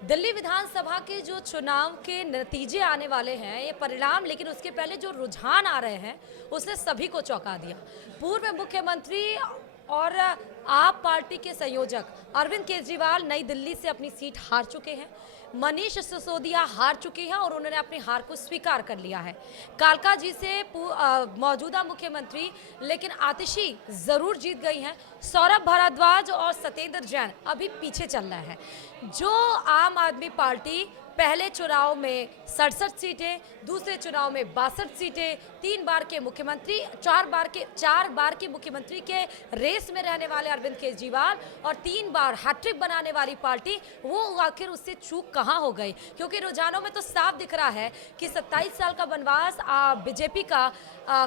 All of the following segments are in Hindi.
दिल्ली विधानसभा के जो चुनाव के नतीजे आने वाले हैं, ये परिणाम, लेकिन उसके पहले जो रुझान आ रहे हैं उसने सभी को चौंका दिया। पूर्व मुख्यमंत्री और आप पार्टी के संयोजक अरविंद केजरीवाल नई दिल्ली से अपनी सीट हार चुके हैं। मनीष सिसोदिया हार चुके हैं और उन्होंने अपनी हार को स्वीकार कर लिया है। कालका जी से मौजूदा मुख्यमंत्री लेकिन आतिशी जरूर जीत गई हैं। सौरभ भारद्वाज और सत्येंद्र जैन अभी पीछे चल रहे हैं। जो आम आदमी पार्टी पहले चुनाव में 67 सीटें, दूसरे चुनाव में 62 सीटें, 3 बार के मुख्यमंत्री, 4 बार के मुख्यमंत्री के रेस में रहने वाले अरविंद केजरीवाल और 3 बार हैट्रिक बनाने वाली पार्टी, वो आखिर उससे चूक कहां हो गई? क्योंकि रुझानों में तो साफ दिख रहा है कि 27 साल का वनवास बीजेपी का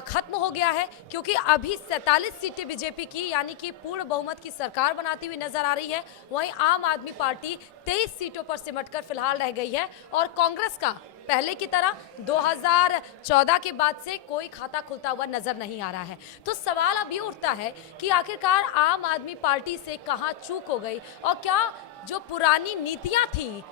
खत्म हो गया है, क्योंकि अभी 47 सीटें बीजेपी की यानी कि पूर्ण बहुमत की सरकार बनाती हुई नजर आ रही है। वहीं आम आदमी पार्टी 23 सीटों पर सिमटकर फिलहाल रह गई है और कांग्रेस का पहले की तरह 2014 के बाद से कोई खाता खुलता हुआ नजर नहीं आ रहा है। तो सवाल अब ये उठता है कि आखिरकार आम आदमी पार्टी से कहां चूक हो गई और क्या जो पुरानी नीतियां थी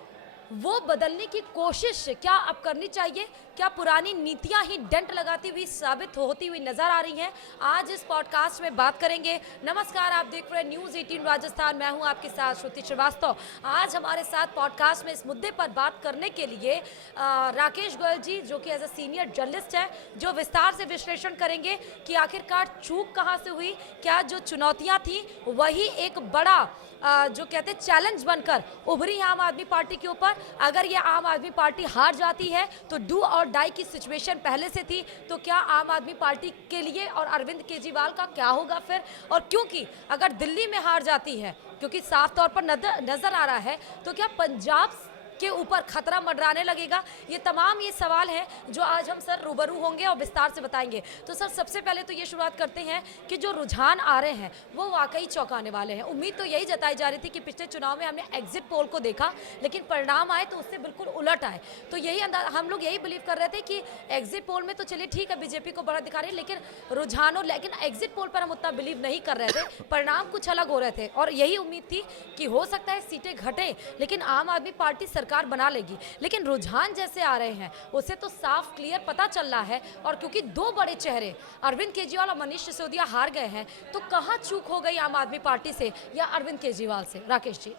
वो बदलने की कोशिश क्या अब करनी चाहिए? क्या पुरानी नीतियां ही डंट लगाती हुई साबित होती हुई नजर आ रही हैं? आज इस पॉडकास्ट में बात करेंगे। नमस्कार, आप देख रहे हैं न्यूज़ 18 राजस्थान। मैं हूं आपके साथ श्रुति श्रीवास्तव। आज हमारे साथ पॉडकास्ट में इस मुद्दे पर बात करने के लिए राकेश गोयल जी, जो कि एज अ सीनियर जर्नलिस्ट है, जो विस्तार से विश्लेषण करेंगे कि आखिरकार चूक कहां से हुई, क्या जो चुनौतियां थी वही एक बड़ा जो कहते हैं चैलेंज बनकर उभरी आम आदमी पार्टी के ऊपर। अगर ये आम आदमी पार्टी हार जाती है तो डू और डाई की सिचुएशन पहले से थी, तो क्या आम आदमी पार्टी के लिए और अरविंद केजरीवाल का क्या होगा फिर? और क्योंकि अगर दिल्ली में हार जाती है, क्योंकि साफ तौर पर नजर आ रहा है, तो क्या पंजाब के ऊपर खतरा मंडराने लगेगा? ये तमाम ये सवाल हैं जो आज हम सर रूबरू होंगे और विस्तार से बताएंगे। तो सर, सबसे पहले तो ये शुरुआत करते हैं कि जो रुझान आ रहे हैं वो वाकई चौंकाने वाले हैं। उम्मीद तो यही जताई जा रही थी कि पिछले चुनाव में हमने एग्जिट पोल को देखा, लेकिन परिणाम आए तो उससे बिल्कुल उलट आए। तो यही हम लोग यही बिलीव कर रहे थे कि एग्जिट पोल में तो चलिए ठीक है, बीजेपी को बड़ा दिखा रहे हैं, लेकिन रुझानों, लेकिन एग्जिट पोल पर हम उतना बिलीव नहीं कर रहे थे। परिणाम कुछ अलग हो रहे थे और यही उम्मीद थी कि हो सकता है सीटें घटे लेकिन आम आदमी पार्टी सरकार बना लेगी। लेकिन रुझान जैसे आ रहे हैं उससे तो साफ क्लियर पता चल रहा है, और क्योंकि दो बड़े चेहरे अरविंद केजरीवाल और मनीष सिसोदिया हार गए हैं, तो कहां चूक हो गई आम आदमी पार्टी से या अरविंद केजरीवाल से? राकेश जी।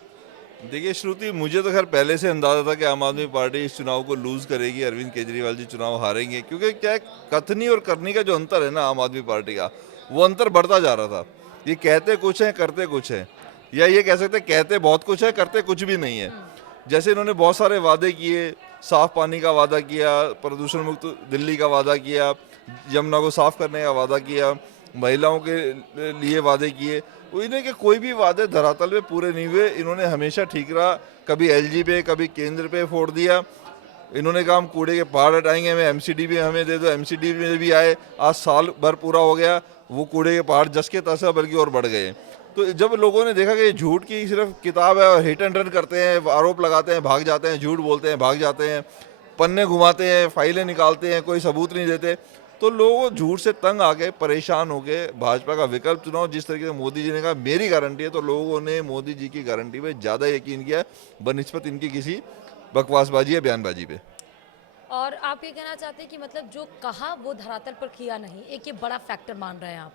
देखिए श्रुति, मुझे तो खैर पहले से अंदाजा था कि आम आदमी पार्टी इस चुनाव को लूज करेगी, अरविंद केजरीवाल जी चुनाव हारेंगे, क्योंकि क्या है, कथनी और करनी का जो अंतर है ना आम आदमी पार्टी का, वो अंतर बढ़ता जा रहा था। ये कहते कुछ है, करते कुछ है, या ये कह सकते कहते बहुत कुछ है, करते कुछ भी नहीं है। जैसे इन्होंने बहुत सारे वादे किए, साफ पानी का वादा किया, प्रदूषण मुक्त दिल्ली का वादा किया, यमुना को साफ करने का वादा किया, महिलाओं के लिए वादे किए, इन्हें के कोई भी वादे धरातल पे पूरे नहीं हुए। इन्होंने हमेशा ठीक रहा, कभी एलजी पे कभी केंद्र पे फोड़ दिया। इन्होंने कहा हम कूड़े के पहाड़ हटाएंगे, हमें एमसीडी भी हमें दे दो, एमसीडी में भी आए, आज साल भर पूरा हो गया, वो कूड़े के पहाड़ जस के तस है, बल्कि और बढ़ गए। तो जब लोगों ने देखा कि ये झूठ की सिर्फ किताब है और हिट एंड रन करते हैं, आरोप लगाते हैं, भाग जाते हैं, झूठ बोलते हैं, भाग जाते हैं, पन्ने घुमाते हैं, फाइलें निकालते हैं, कोई सबूत नहीं देते, तो लोग झूठ से तंग आके परेशान हो गए। भाजपा का विकल्प चुनाव, जिस तरीके से मोदी जी ने कहा मेरी गारंटी है, तो लोगों ने मोदी जी की गारंटी पे ज़्यादा यकीन किया बनिस्बत इनकी किसी बकवासबाजी या बयानबाजी पे। और आप ये कहना चाहते हैं कि मतलब जो कहा वो धरातल पर किया नहीं, एक ये बड़ा फैक्टर मान रहे हैं आप?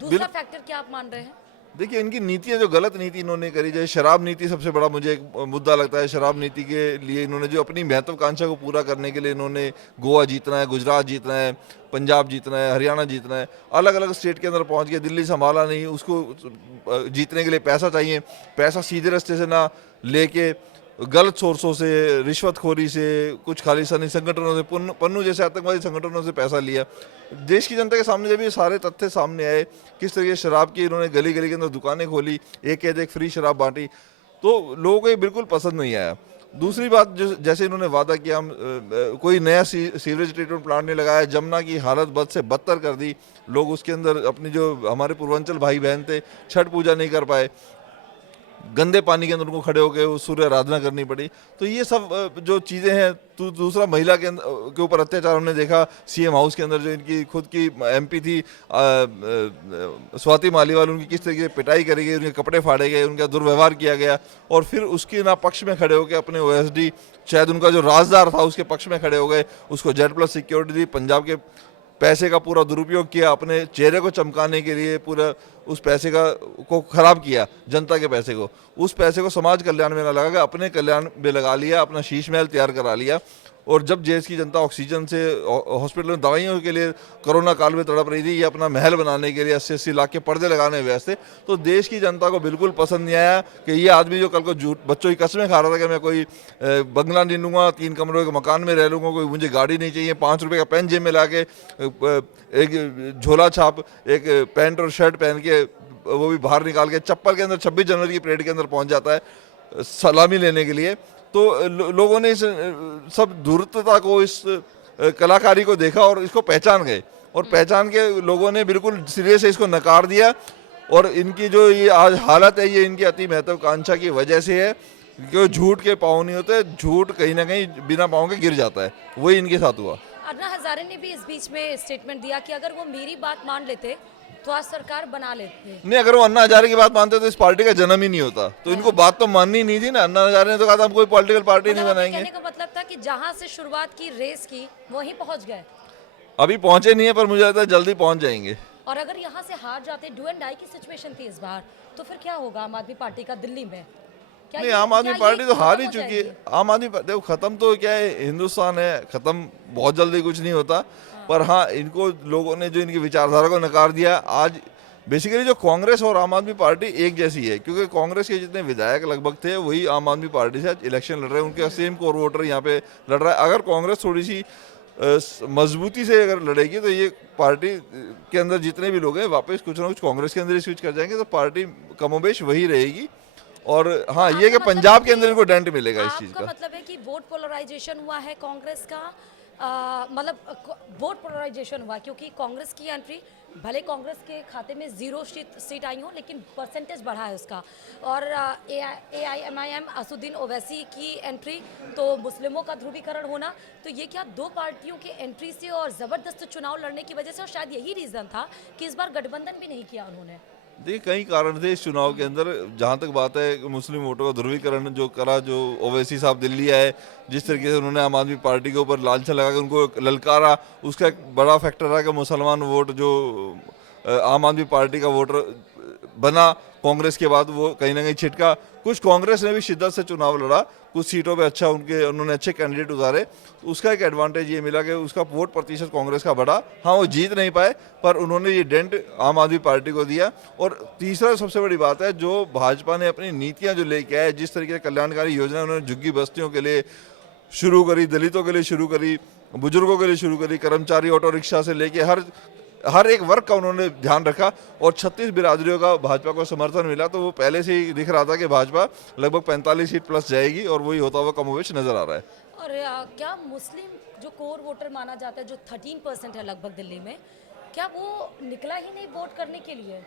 दूसरा फैक्टर क्या आप मान रहे हैं? देखिए, इनकी नीतियां, जो गलत नीति इन्होंने करी, जैसे शराब नीति सबसे बड़ा मुझे एक मुद्दा लगता है। शराब नीति के लिए इन्होंने जो अपनी महत्वाकांक्षा को पूरा करने के लिए इन्होंने गोवा जीतना है, गुजरात जीतना है, पंजाब जीतना है, हरियाणा जीतना है, अलग अलग स्टेट के अंदर पहुंच गए, दिल्ली संभाला नहीं, उसको जीतने के लिए पैसा चाहिए। पैसा सीधे रास्ते से ना लेके गलत सोर्सों से, रिश्वतखोरी से, कुछ खालिस्तानी संगठनों से, पन्नू जैसे आतंकवादी संगठनों से पैसा लिया। देश की जनता के सामने जब ये सारे तथ्य सामने आए, किस तरीके शराब की इन्होंने गली गली के अंदर दुकानें खोली, एक कहते एक फ्री शराब बांटी, तो लोगों को ये बिल्कुल पसंद नहीं आया। दूसरी बात, जैसे इन्होंने वादा किया, हम कोई नया सीवरेज ट्रीटमेंट प्लांट नहीं लगाया, जमुना की हालत बद से बदतर कर दी, लोग उसके अंदर अपनी जो हमारे पूर्वांचल भाई बहन थे छठ पूजा नहीं कर पाए। गंदे पानी के अंदर उनको खड़े होकर वो सूर्य आराधना करनी पड़ी। तो ये सब जो चीज़ें हैं, तो दूसरा महिला के ऊपर अत्याचार हमने देखा सीएम हाउस के अंदर, जो इनकी खुद की एमपी थी स्वाति मालीवाल, उनकी किस तरीके से पिटाई करी गई, उनके कपड़े फाड़े गए, उनका दुर्व्यवहार किया गया, और फिर उसके ना पक्ष में खड़े होकर अपने ओएसडी, शायद उनका जो राजदार था उसके पक्ष में खड़े हो गए, उसको Z+ सिक्योरिटी दी, पंजाब के पैसे का पूरा दुरुपयोग किया, अपने चेहरे को चमकाने के लिए पूरा उस पैसे को खराब किया, जनता के पैसे को, उस पैसे को समाज कल्याण में ना लगा के अपने कल्याण में लगा लिया, अपना शीश महल तैयार करा लिया। और जब देश की जनता ऑक्सीजन से हॉस्पिटल में दवाइयों के लिए कोरोना काल में तड़प रही थी, ये अपना महल बनाने के लिए 80-80 लाख के पर्दे लगाने व्यस्त थे, तो देश की जनता को बिल्कुल पसंद नहीं आया कि ये आदमी जो कल को झूठ बच्चों की कसमें खा रहा था कि मैं कोई बंगला नहीं लूँगा, 3 कमरों के मकान में रह लूँगा, कोई मुझे गाड़ी नहीं चाहिए, 5 रुपये का पेन जेब में ला के, एक झोला छाप, एक पैंट और शर्ट पहन के, वो भी बाहर निकाल के, चप्पल के अंदर 26 जनवरी की परेड के अंदर पहुँच जाता है सलामी लेने के लिए। तो लोगों ने इस सब धूर्तता को, इस कलाकारी को देखा और इसको पहचान गए, और पहचान के लोगों ने बिल्कुल सिरे से इसको नकार दिया। और इनकी जो ये आज हालत है, ये इनकी अति महत्वाकांक्षा की वजह से है, क्योंकि झूठ के पाँव नहीं होते, झूठ कहीं ना कहीं बिना पाँव के गिर जाता है, वही इनके साथ हुआ। अन्ना हजारे ने भी इस बीच में स्टेटमेंट दिया कि अगर वो मेरी बात मान लेते तो आज सरकार बना लेते। नहीं, अगर वो अन्ना हजारे की बात मानते तो इस पार्टी का जन्म ही नहीं होता। तो इनको बात तो माननी नहीं थी ना। अन्ना हजारे ने तो कहा था हम कोई पॉलिटिकल पार्टी नहीं बनाएंगे। कहने का मतलब था कि जहां से शुरुआत की रेस की वहीं पहुंच गए। अभी पहुंचे नहीं है, पर मुझे लगता है जल्दी पहुंच जाएंगे। और अगर यहाँ से हार जाते, डू एंड डाई की सिचुएशन थी इस बार, तो फिर क्या होगा आम आदमी पार्टी का दिल्ली में? नहीं, आम आदमी पार्टी तो हार ही चुकी है। आम आदमी देखो, खत्म तो क्या है, हिंदुस्तान है, खत्म बहुत जल्दी कुछ नहीं होता। पर हाँ, इनको लोगों ने जो इनकी विचारधारा को नकार दिया। आज बेसिकली जो कांग्रेस और आम आदमी पार्टी एक जैसी है, क्योंकि कांग्रेस के जितने विधायक लगभग थे वही आम आदमी पार्टी से आज इलेक्शन लड़ रहे हैं, उनके सेम कोर वोटर यहाँ पे लड़ रहा है। अगर कांग्रेस थोड़ी सी मजबूती से अगर लड़ेगी तो ये पार्टी के अंदर जितने भी लोग हैं वापस कुछ ना कुछ कांग्रेस के अंदर ही स्विच कर जाएंगे, तो पार्टी कमोबेश वही रहेगी। और हाँ, ये कि पंजाब के अंदर इनको डेंट मिलेगा इस चीज़ का। मतलब है कि वोट पोलराइजेशन हुआ है कांग्रेस का, मतलब वोट पोलराइजेशन हुआ क्योंकि कांग्रेस की एंट्री, भले कांग्रेस के खाते में 0 सीट आई हो, लेकिन परसेंटेज बढ़ा है उसका। और AIMIM असुद्दीन ओवैसी की एंट्री, तो मुस्लिमों का ध्रुवीकरण होना, तो ये क्या 2 पार्टियों की एंट्री से और ज़बरदस्त चुनाव लड़ने की वजह से, और शायद यही रीज़न था कि इस बार गठबंधन भी नहीं किया उन्होंने। देखिए, कई कारण थे इस चुनाव के अंदर। जहाँ तक बात है मुस्लिम वोटों का ध्रुवीकरण जो करा, जो ओवैसी साहब दिल्ली आए, जिस तरीके से उन्होंने आम आदमी पार्टी के ऊपर लालचा लगा के उनको ललकारा, उसका एक बड़ा फैक्टर रहा कि मुसलमान वोट जो आम आदमी पार्टी का वोटर बना कांग्रेस के बाद, वो कहीं ना कहीं छिटका। कुछ कांग्रेस ने भी शिद्दत से चुनाव लड़ा, कुछ सीटों पे उन्होंने अच्छे कैंडिडेट उतारे, उसका एक एडवांटेज ये मिला कि उसका वोट प्रतिशत कांग्रेस का बढ़ा। हाँ, वो जीत नहीं पाए, पर उन्होंने ये डेंट आम आदमी पार्टी को दिया। और तीसरा सबसे बड़ी बात है, जो भाजपा ने अपनी नीतियाँ जो लेके आए, जिस तरीके से कल्याणकारी योजना उन्होंने झुग्गी बस्तियों के लिए शुरू करी, दलितों के लिए शुरू करी, बुजुर्गों के लिए शुरू करी, कर्मचारी ऑटो रिक्शा से लेके हर एक वर्ग का उन्होंने ध्यान रखा, और 36 बिरादरियों का भाजपा को समर्थन मिला। तो वो पहले से ही दिख रहा था कि भाजपा लगभग 45 सीट प्लस जाएगी, और वही होता हुआ कमोबेश नजर आ रहा है। और क्या मुस्लिम जो कोर वोटर माना जाता है, जो 13% है लगभग दिल्ली में, क्या वो निकला ही नहीं वोट करने के लिए?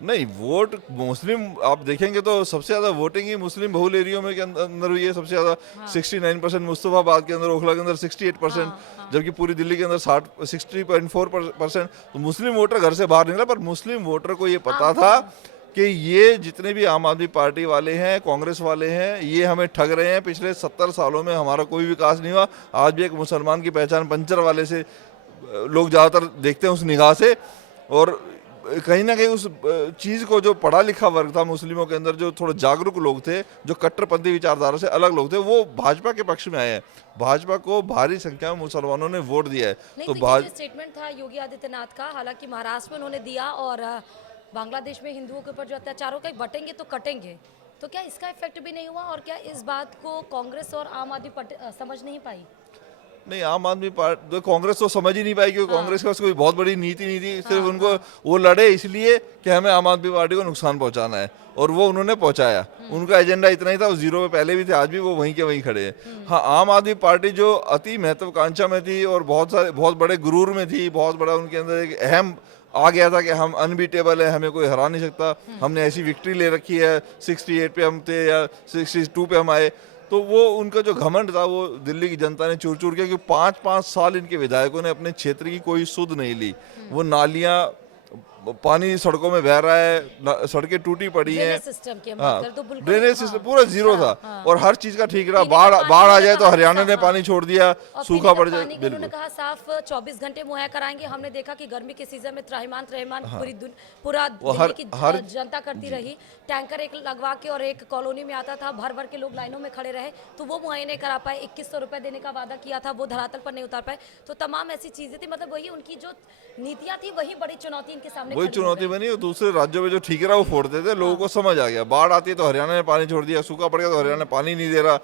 नहीं, वोट मुस्लिम आप देखेंगे तो सबसे ज़्यादा वोटिंग ही मुस्लिम बहुल एरियो में के अंदर हुई है। सबसे ज़्यादा 69% मुस्तफाबाद के अंदर, ओखला के अंदर 68%, जबकि पूरी दिल्ली के अंदर 60.4%। तो मुस्लिम वोटर घर से बाहर निकला। पर मुस्लिम वोटर को ये पता था कि ये जितने भी आम आदमी पार्टी वाले हैं, कांग्रेस वाले हैं, ये हमें ठग रहे हैं। पिछले 70 सालों में हमारा कोई विकास नहीं हुआ। आज भी एक मुसलमान की पहचान पंचर वाले से लोग ज़्यादातर देखते हैं, उस निगाह से। और कहीं ना कहीं उस चीज़ को, जो पढ़ा लिखा वर्ग था मुस्लिमों के अंदर, जो थोड़े जागरूक लोग थे, जो कट्टरपंथी विचारधारा से अलग लोग थे, वो भाजपा के पक्ष में आए हैं। भाजपा को भारी संख्या में मुसलमानों ने वोट दिया है। तो स्टेटमेंट था योगी आदित्यनाथ का, हालांकि महाराष्ट्र में उन्होंने दिया, और बांग्लादेश में हिंदुओं के ऊपर जो अत्याचारों का बटेंगे तो कटेंगे, तो क्या इसका इफेक्ट भी नहीं हुआ? और क्या इस बात को कांग्रेस और आम आदमी पार्टी समझ नहीं पाई? नहीं, आम आदमी पार्टी तो कांग्रेस तो समझ ही नहीं पाई, क्योंकि कांग्रेस के पास कोई बहुत बड़ी नीति नहीं थी। सिर्फ उनको वो लड़े इसलिए कि हमें आम आदमी पार्टी को नुकसान पहुंचाना है, और वो उन्होंने पहुंचाया। उनका एजेंडा इतना ही था, वो 0 पे पहले भी थे, आज भी वो वहीं के वहीं खड़े हैं। हाँ, आम आदमी पार्टी जो अति महत्वाकांक्षा में थी और बहुत बड़े गुरूर में थी, बहुत बड़ा उनके अंदर एक अहम आ गया था कि हम अनबीटेबल है, हमें कोई हरा नहीं सकता, हमने ऐसी विक्ट्री ले रखी है, 68 पे हम थे या 62 पे हम आए। तो वो उनका जो घमंड था वो दिल्ली की जनता ने चूर चूर के, क्योंकि 5-5 साल इनके विधायकों ने अपने क्षेत्र की कोई सुध नहीं ली। वो नालियां, पानी सड़कों में बह रहा है, सड़कें टूटी पड़ी हैं। ड्रेनेज सिस्टम की हम बात हाँ, करें तो बिल्कुल ड्रेनेज सिस्टम पूरा जीरो था। हाँ। और हर चीज का ठीक रहा। पीने का पानी बाढ़ आ उन्होंने जाए तो कहा हरियाणा ने साफ, पानी छोड़ दिया, और सूखा पीने का पड़ जाए। पानी को उन्होंने बिल्कुल कहा साफ 24 घंटे मुहैया कराएंगे। हमने देखा कि गर्मी के सीजन में त्रहिमान पूरा वो दिल्ली की हर जनता करती रही। टैंकर एक लगवा के और एक कॉलोनी में आता था, भर भर के लोग लाइनों में खड़े रहे, तो वो मुहैया नहीं करा पाए। 2100 रुपए देने का वादा किया था, वो धरातल पर नहीं उतार पाए। तो तमाम ऐसी चीजें थी, मतलब वही उनकी जो नीतियां थी वही बड़ी चुनौती इनके सामने वही खड़ी हो चुनौती गई। बनी। और दूसरे राज्यों में जो ठीकरा वो फोड़ते थे, लोगों को समझ आ गया। बाढ़ आती है तो हरियाणा ने पानी छोड़ दिया, सूखा पड़ गया तो हरियाणा ने पानी नहीं दे रहा,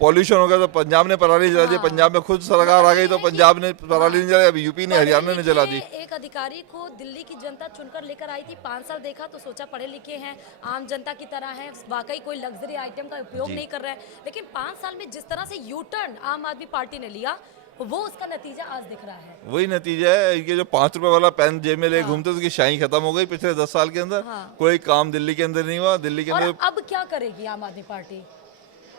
पॉल्यूशन हो गया तो पंजाब ने पराली जला दी, पंजाब में खुद सरकार आ गई तो पंजाब ने पराली नहीं जलाई, अब यूपी ने, हरियाणा ने जला दी। एक अधिकारी को दिल्ली की जनता चुनकर लेकर आई थी, 5 साल देखा तो सोचा पढ़े लिखे हैं, आम जनता की तरह हैं, वाकई कोई लग्जरी आइटम का उपयोग नहीं कर रहे हैं। लेकिन 5 साल में जिस तरह से यू टर्न आम आदमी पार्टी ने लिया, वो उसका नतीजा आज दिख रहा है। वही नतीजा है। ये जो 5 रुपए वाला पेन जेब में ले घूमते तो उसकी शाही खत्म हो गई पिछले 10 साल के अंदर। कोई काम दिल्ली के अंदर नहीं हुआ। दिल्ली के और अंदर अब क्या करेगी आम आदमी पार्टी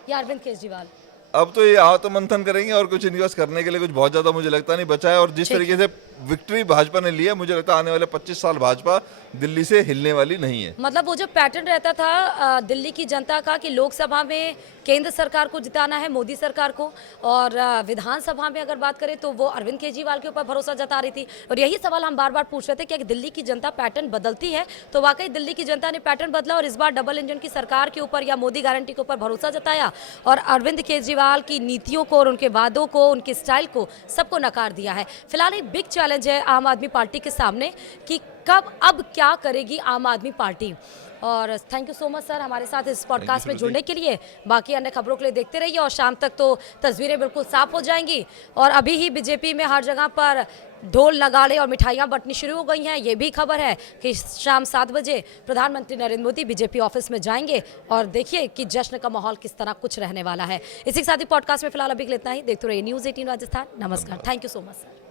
या अरविंद केजरीवाल? अब तो ये आत्ममंथन करेंगे और कुछ इनके पास करने के लिए कुछ बहुत ज्यादा मुझे लगता नहीं बचा है। और जिस तरीके से विक्ट्री भाजपा ने ली है, मुझे लगता है आने वाले 25 साल भाजपा दिल्ली से हिलने वाली नहीं है। मतलब वो जो पैटर्न रहता था दिल्ली की जनता का कि लोकसभा में केंद्र सरकार को जिताना है, मोदी सरकार को, और विधानसभा में अगर बात करें तो वो अरविंद केजरीवाल के ऊपर भरोसा जता रही थी। और यही सवाल हम बार बार पूछ रहे थे कि अगर दिल्ली की जनता पैटर्न बदलती है तो वाकई दिल्ली की जनता ने पैटर्न बदला और इस बार डबल इंजन की सरकार के ऊपर या मोदी गारंटी के ऊपर भरोसा जताया और अरविंद केजरीवाल की नीतियों को और उनके वादों को, उनके स्टाइल को, सबको नकार दिया है। फिलहाल एक बिग चैलेंज है आम आदमी पार्टी के सामने कि कब अब क्या करेगी आम आदमी पार्टी। और thank you so much sir हमारे साथ इस पॉडकास्ट में जुड़ने के लिए। बाकी अन्य खबरों के लिए देखते रहिए और शाम तक तो तस्वीरें बिल्कुल साफ हो जाएंगी। और अभी ही बीजेपी में हर जगह पर ढोल नगाड़े और मिठाइयाँ बंटनी शुरू हो गई हैं। ये भी खबर है कि शाम 7 बजे प्रधानमंत्री नरेंद्र मोदी बीजेपी ऑफिस में जाएंगे और देखिए कि जश्न का माहौल किस तरह कुछ रहने वाला है। इसी के साथ ही पॉडकास्ट में फिलहाल अभी के लिए इतना ही। देखते रहिए न्यूज़ 18 राजस्थान। नमस्कार, thank you so much sir.